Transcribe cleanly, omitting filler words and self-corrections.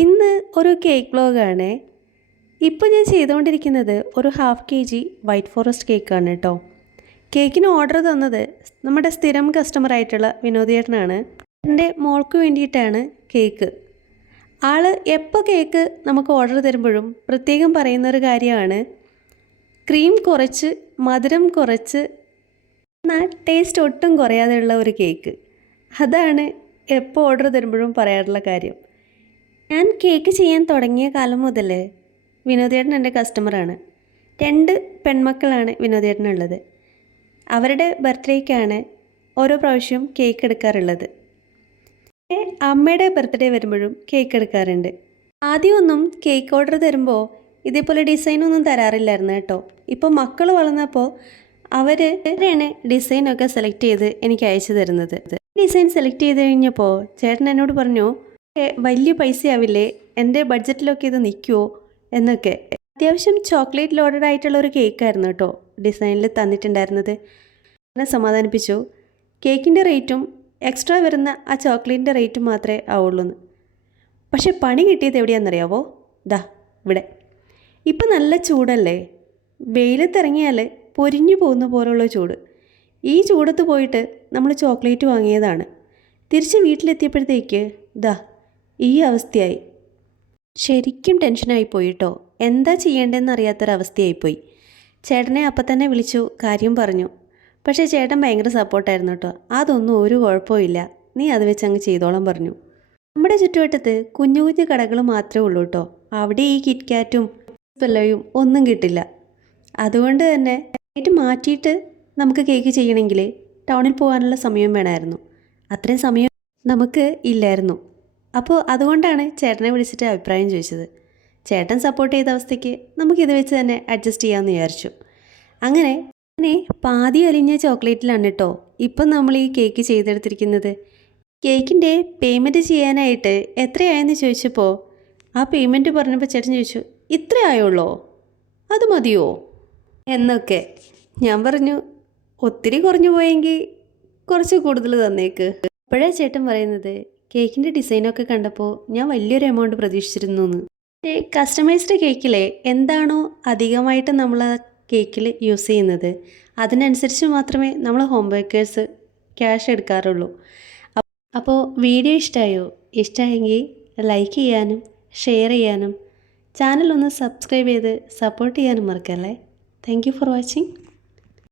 ഇന്ന് ഒരു കേക്ക് വ്ലോഗാണ്. ഇപ്പോൾ ഞാൻ ചെയ്തുകൊണ്ടിരിക്കുന്നത് ഒരു 1/2 kg വൈറ്റ് ഫോറസ്റ്റ് കേക്കാണ് കേട്ടോ. കേക്കിന് ഓർഡർ തന്നത് നമ്മുടെ സ്ഥിരം കസ്റ്റമറായിട്ടുള്ള വിനോദേട്ടനാണ്. എൻ്റെ മോൾക്ക് വേണ്ടിയിട്ടാണ് കേക്ക്. ആൾ എപ്പോൾ കേക്ക് നമുക്ക് ഓർഡർ തരുമ്പോഴും പ്രത്യേകം പറയുന്നൊരു കാര്യമാണ് ക്രീം കുറച്ച് മധുരം കുറച്ച് എന്നാൽ ടേസ്റ്റ് ഒട്ടും കുറയാതെയുള്ള ഒരു കേക്ക്. അതാണ് എപ്പോൾ ഓർഡർ തരുമ്പോഴും പറയാറുള്ള കാര്യം. ഞാൻ കേക്ക് ചെയ്യാൻ തുടങ്ങിയ കാലം മുതൽ വിനോദേട്ടൻ എൻ്റെ കസ്റ്റമറാണ്. 2 പെൺമക്കളാണ് വിനോദേട്ടനുള്ളത്. അവരുടെ ബർത്ത്ഡേക്കാണ് ഓരോ പ്രാവശ്യം കേക്ക് എടുക്കാറുള്ളത്. അമ്മയുടെ ബർത്ത്ഡേ വരുമ്പോഴും കേക്ക് എടുക്കാറുണ്ട്. ആദ്യമൊന്നും കേക്ക് ഓർഡർ തരുമ്പോൾ ഇതേപോലെ ഡിസൈനൊന്നും തരാറില്ലായിരുന്നു കേട്ടോ. ഇപ്പോൾ മക്കൾ വളർന്നപ്പോൾ അവരാണ് ഡിസൈനൊക്കെ സെലക്ട് ചെയ്ത് എനിക്ക് അയച്ചു തരുന്നത്. ഡിസൈൻ സെലക്ട് ചെയ്ത് കഴിഞ്ഞപ്പോൾ ചേട്ടൻ എന്നോട് പറഞ്ഞു, വലിയ പൈസയാവില്ലേ, എൻ്റെ ബഡ്ജറ്റിലൊക്കെ ഇത് നിൽക്കുമോ എന്നൊക്കെ. അത്യാവശ്യം ചോക്ലേറ്റ് ലോഡഡ് ആയിട്ടുള്ള ഒരു കേക്കായിരുന്നു കേട്ടോ ഡിസൈനിൽ തന്നിട്ടുണ്ടായിരുന്നത്. എന്നെ സമാധാനിപ്പിച്ചു. കേക്കിൻ്റെ റേറ്റും എക്സ്ട്രാ വരുന്ന ആ ചോക്ലേറ്റിൻ്റെ റേറ്റും മാത്രമേ ആവുള്ളൂ. പക്ഷെ പണി കിട്ടിയത് എവിടെയാണെന്നറിയാവോ? ദാ ഇവിടെ. ഇപ്പം നല്ല ചൂടല്ലേ, വെയിലത്തിറങ്ങിയാൽ പൊരിഞ്ഞു പോകുന്ന പോലുള്ള ചൂട്. ഈ ചൂടത്ത് പോയിട്ട് നമ്മൾ ചോക്ലേറ്റ് വാങ്ങിയതാണ്. തിരിച്ച് വീട്ടിലെത്തിയപ്പോഴത്തേക്ക് ദാ ഈ അവസ്ഥയായി. ശരിക്കും ടെൻഷനായിപ്പോയി കേട്ടോ. എന്താ ചെയ്യേണ്ടതെന്ന് അറിയാത്തൊരവസ്ഥയായിപ്പോയി. ചേട്ടനെ അപ്പം തന്നെ വിളിച്ചു, കാര്യം പറഞ്ഞു. പക്ഷേ ചേട്ടൻ ഭയങ്കര സപ്പോർട്ടായിരുന്നു കേട്ടോ. അതൊന്നും ഒരു കുഴപ്പമില്ല, നീ അത് വെച്ച് അങ്ങ് ചെയ്തോളം പറഞ്ഞു. നമ്മുടെ ചുറ്റുവട്ടത്ത് കുഞ്ഞു കുഞ്ഞു കടകൾ മാത്രമേ ഉള്ളൂ കേട്ടോ. അവിടെ ഈ കിറ്റ്കാറ്റും സ്പെല്ലയും ഒന്നും കിട്ടില്ല. അതുകൊണ്ട് തന്നെ റേറ്റ് മാറ്റിയിട്ട് നമുക്ക് കേക്ക് ചെയ്യണമെങ്കിൽ ടൗണിൽ പോകാനുള്ള സമയം വേണമായിരുന്നു. അത്രയും സമയം നമുക്ക് ഇല്ലായിരുന്നു. അപ്പോൾ അതുകൊണ്ടാണ് ചേട്ടനെ വിളിച്ചിട്ട് അഭിപ്രായം ചോദിച്ചത്. ചേട്ടൻ സപ്പോർട്ട് ചെയ്ത അവസ്ഥയ്ക്ക് നമുക്കിത് വെച്ച് തന്നെ അഡ്ജസ്റ്റ് ചെയ്യാമെന്ന് വിചാരിച്ചു. അങ്ങനെ പാതി അലിഞ്ഞ ചോക്ലേറ്റിലാണ് കേട്ടോ ഇപ്പം നമ്മൾ ഈ കേക്ക് ചെയ്തെടുത്തിരിക്കുന്നത്. കേക്കിൻ്റെ പേയ്മെൻറ്റ് ചെയ്യാനായിട്ട് എത്രയായെന്ന് ചോദിച്ചപ്പോൾ ആ പേയ്മെൻറ്റ് പറഞ്ഞപ്പോൾ ചേട്ടൻ ചോദിച്ചു, ഇത്രയായുള്ളോ, അത് മതിയോ എന്നൊക്കെ. ഞാൻ പറഞ്ഞു, ഒത്തിരി കുറഞ്ഞു പോയെങ്കിൽ കുറച്ച് കൂടുതൽ തന്നേക്ക്. അപ്പോഴേ ചേട്ടൻ പറയുന്നത്, കേക്കിൻ്റെ ഡിസൈനൊക്കെ കണ്ടപ്പോൾ ഞാൻ വലിയൊരു എമൗണ്ട് പ്രതീക്ഷിച്ചിരുന്നു എന്ന്. കസ്റ്റമൈസ്ഡ് കേക്കിലെ എന്താണോ അധികമായിട്ട് നമ്മൾ ആ കേക്കിൽ യൂസ് ചെയ്യുന്നത് അതിനനുസരിച്ച് മാത്രമേ നമ്മൾ ഹോം ബേക്കേഴ്സ് ക്യാഷ് എടുക്കാറുള്ളൂ. അപ്പോൾ വീഡിയോ ഇഷ്ടമായെങ്കിൽ ലൈക്ക് ചെയ്യാനും ഷെയർ ചെയ്യാനും ചാനൽ ഒന്ന് സബ്സ്ക്രൈബ് ചെയ്ത് സപ്പോർട്ട് ചെയ്യാനും മറക്കല്ലേ. Thank you for watching.